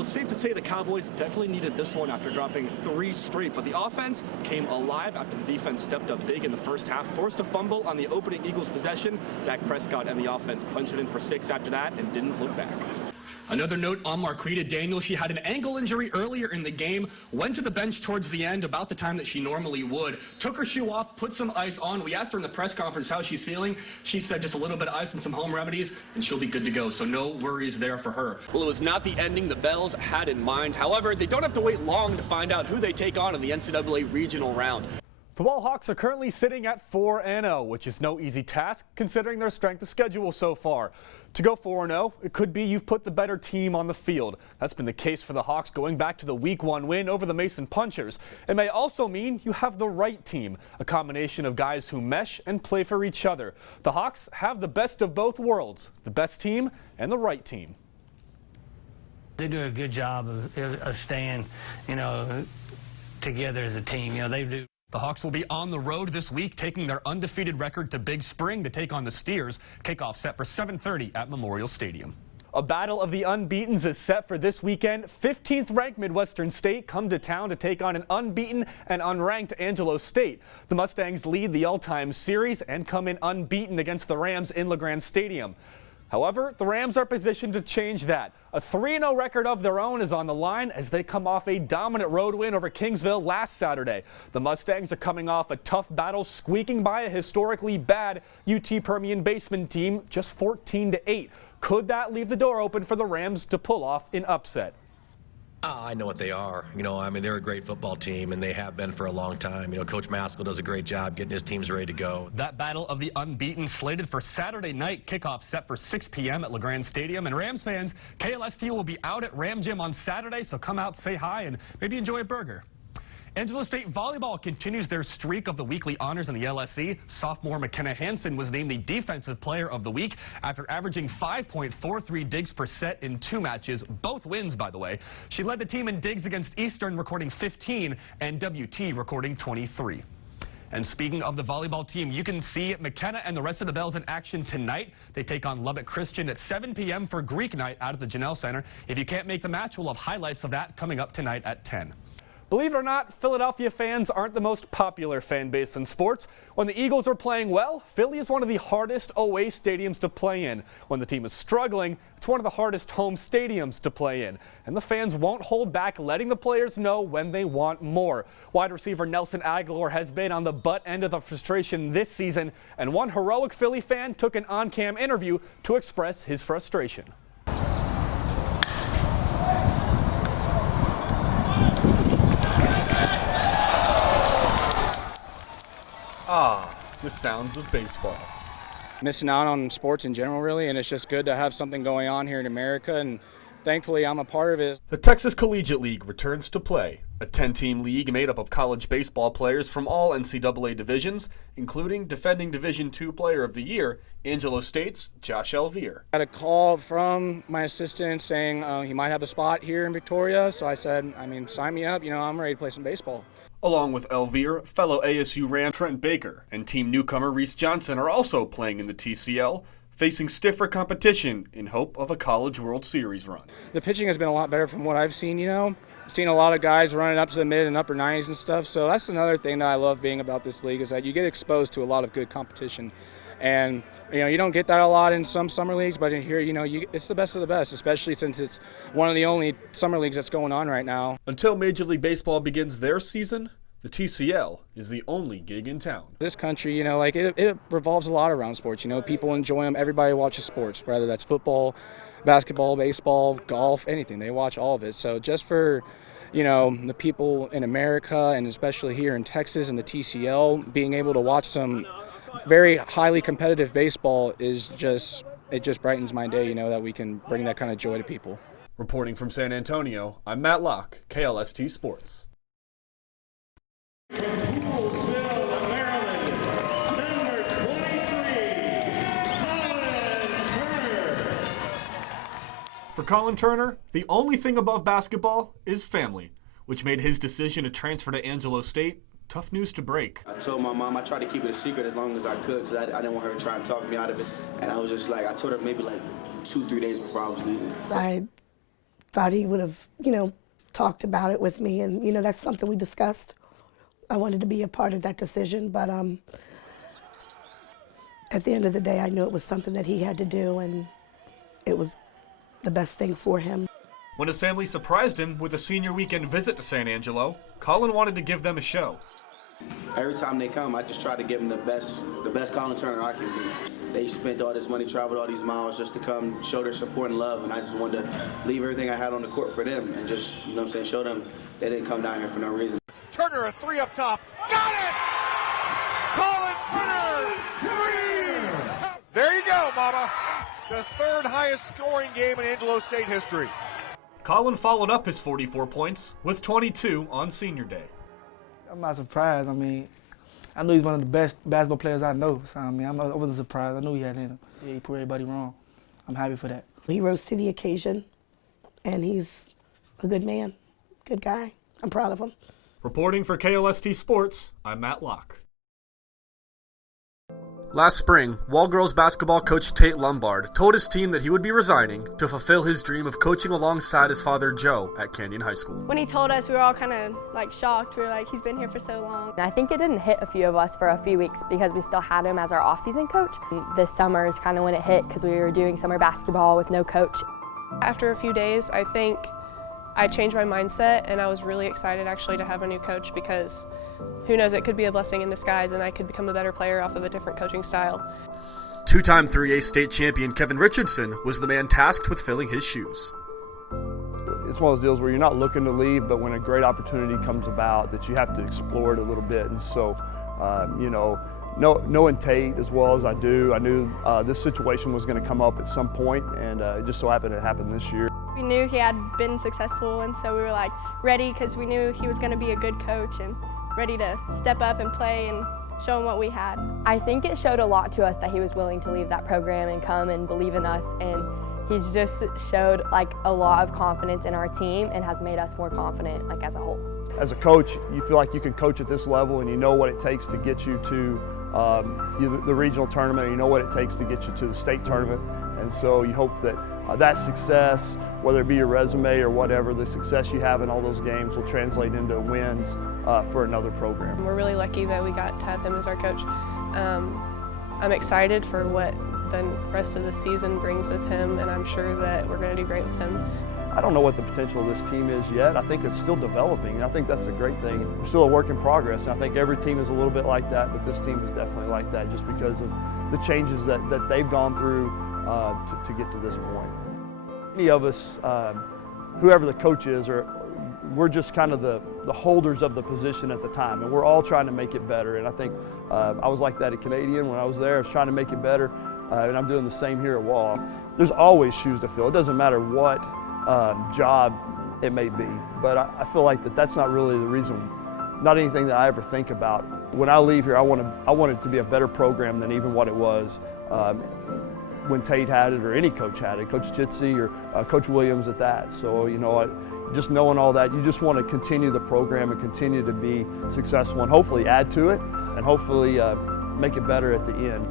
Well, it's safe to say the Cowboys definitely needed this one after dropping 3 straight, but the offense came alive after the defense stepped up big in the first half, forced a fumble on the opening Eagles possession. Dak Prescott and the offense punched it in for 6 after that and didn't look back. Another note on Marquita Daniel. She had an ankle injury earlier in the game, went to the bench towards the end about the time that she normally would, took her shoe off, put some ice on. We asked her in the press conference how she's feeling. She said just a little bit of ice and some home remedies, and she'll be good to go, so no worries there for her. Well, it was not the ending the Bells had in mind. However, they don't have to wait long to find out who they take on in the NCAA regional round. The Wall Hawks are currently sitting at 4-0, which is no easy task considering their strength of schedule so far. To go 4-0, it could be you've put the better team on the field. That's been the case for the Hawks going back to the Week 1 win over the Mason Punchers. It may also mean you have the right team, a combination of guys who mesh and play for each other. The Hawks have the best of both worlds, the best team and the right team. They do a good job of staying, together as a team. They do. The Hawks will be on the road this week, taking their undefeated record to Big Spring to take on the Steers. Kickoff set for 7:30 at Memorial Stadium. A battle of the unbeatens is set for this weekend. 15th ranked Midwestern State come to town to take on an unbeaten and unranked Angelo State. The Mustangs lead the all-time series and come in unbeaten against the Rams in LeGrand Stadium. However, the Rams are positioned to change that. A 3-0 record of their own is on the line as they come off a dominant road win over Kingsville last Saturday. The Mustangs are coming off a tough battle, squeaking by a historically bad UT Permian Baseman team, just 14-8. Could that leave the door open for the Rams to pull off an upset? I know what they are. They're a great football team, and they have been for a long time. Coach Maskell does a great job getting his teams ready to go. That battle of the unbeaten slated for Saturday night, kickoff set for 6 p.m. at LeGrand Stadium. And Rams fans, KLST will be out at Ram Gym on Saturday, so come out, say hi, and maybe enjoy a burger. Angelo State volleyball continues their streak of the weekly honors in the LSC. Sophomore McKenna Hansen was named the Defensive Player of the Week after averaging 5.43 digs per set in 2 matches, both wins, by the way. She led the team in digs against Eastern, recording 15, and WT recording 23. And speaking of the volleyball team, you can see McKenna and the rest of the Bells in action tonight. They take on Lubbock Christian at 7 p.m. for Greek night out at the Janelle Center. If you can't make the match, we'll have highlights of that coming up tonight at 10. Believe it or not, Philadelphia fans aren't the most popular fan base in sports. When the Eagles are playing well, Philly is one of the hardest away stadiums to play in. When the team is struggling, it's one of the hardest home stadiums to play in. And the fans won't hold back, letting the players know when they want more. Wide receiver Nelson Aguilar has been on the butt end of the frustration this season, and one heroic Philly fan took an on-cam interview to express his frustration. The sounds of baseball. Missing out on sports in general, really, and it's just good to have something going on here in America, and thankfully I'm a part of it. The Texas Collegiate League returns to play, a 10-team league made up of college baseball players from all NCAA divisions, including defending Division II Player of the Year, Angelo State's Josh Elvier. I had a call from my assistant saying he might have a spot here in Victoria, so I said, sign me up, I'm ready to play some baseball. Along with Elvier, fellow ASU Ram Trent Baker and team newcomer Reese Johnson are also playing in the TCL, facing stiffer competition in hope of a College World Series run. The pitching has been a lot better from what I've seen, I've seen a lot of guys running up to the mid and upper 90s and stuff, so that's another thing that I love being about this league is that you get exposed to a lot of good competition. And, you don't get that a lot in some summer leagues, but in here, it's the best of the best, especially since it's one of the only summer leagues that's going on right now. Until Major League Baseball begins their season, the TCL is the only gig in town. This country, it revolves a lot around sports. People enjoy them. Everybody watches sports, whether that's football, basketball, baseball, golf, anything. They watch all of it. So just for, the people in America and especially here in Texas and the TCL, being able to watch some very highly competitive baseball it just brightens my day, that we can bring that kind of joy to people. Reporting from San Antonio, I'm Matt Loch, KLST Sports. From Poolsville, Maryland, number 23, Colin Turner. For Colin Turner, the only thing above basketball is family, which made his decision to transfer to Angelo State tough news to break. I told my mom I tried to keep it a secret as long as I could because I didn't want her to try and talk me out of it. And I was just like, I told her maybe like 2-3 days before I was leaving. I thought he would have, talked about it with me, and, that's something we discussed. I wanted to be a part of that decision, but at the end of the day, I knew it was something that he had to do, and it was the best thing for him. When his family surprised him with a senior weekend visit to San Angelo, Colin wanted to give them a show. Every time they come, I just try to give them the best Colin Turner I can be. They spent all this money, traveled all these miles just to come show their support and love, and I just wanted to leave everything I had on the court for them and just, show them they didn't come down here for no reason. Turner, a three up top. Got it! Colin Turner, 3! There you go, mama. The third highest scoring game in Angelo State history. Colin followed up his 44 points with 22 on senior day. I'm not surprised. I mean, I knew he's one of the best basketball players I know. So, I wasn't surprised. I knew he had it in him. Yeah, he proved everybody wrong. I'm happy for that. He rose to the occasion, and he's a good man, good guy. I'm proud of him. Reporting for KLST Sports, I'm Matt Loch. Last spring, Wall girls basketball coach Tate Lombard told his team that he would be resigning to fulfill his dream of coaching alongside his father Joe at Canyon High School. When he told us, we were all kind of shocked. We were like, he's been here for so long. I think it didn't hit a few of us for a few weeks because we still had him as our off-season coach. This summer is kind of when it hit because we were doing summer basketball with no coach. After a few days, I think I changed my mindset, and I was really excited actually to have a new coach because who knows, it could be a blessing in disguise and I could become a better player off of a different coaching style. Two-time 3A state champion Kevin Richardson was the man tasked with filling his shoes. It's one of those deals where you're not looking to leave, but when a great opportunity comes about that you have to explore it a little bit. And so, knowing Tate as well as I do, I knew this situation was going to come up at some point, and it just so happened it happened this year. We knew he had been successful, and so we were ready because we knew he was going to be a good coach and ready to step up and play and show him what we had. I think it showed a lot to us that he was willing to leave that program and come and believe in us, and he's just showed a lot of confidence in our team and has made us more confident as a whole. As a coach, you feel like you can coach at this level and you know what it takes to get you to the regional tournament, and you know what it takes to get you to the state tournament, and so you hope that that success, whether it be your resume or whatever, the success you have in all those games will translate into wins for another program. We're really lucky that we got to have him as our coach. I'm excited for what the rest of the season brings with him, and I'm sure that we're going to do great with him. I don't know what the potential of this team is yet. I think it's still developing, and I think that's a great thing. We're still a work in progress, and I think every team is a little bit like that, but this team is definitely like that just because of the changes that they've gone through to get to this point. Any of us, whoever the coach is, we're just kind of the holders of the position at the time, and we're all trying to make it better. And I think I was like that at Canadian when I was there. I was trying to make it better, and I'm doing the same here at Wall. There's always shoes to fill. It doesn't matter what job it may be, but I feel like that's not really the reason, not anything that I ever think about. When I leave here, I want it to be a better program than even what it was when Tate had it or any coach had it, Coach Chitsey or Coach Williams at that. So, just knowing all that, you just want to continue the program and continue to be successful and hopefully add to it and hopefully make it better at the end.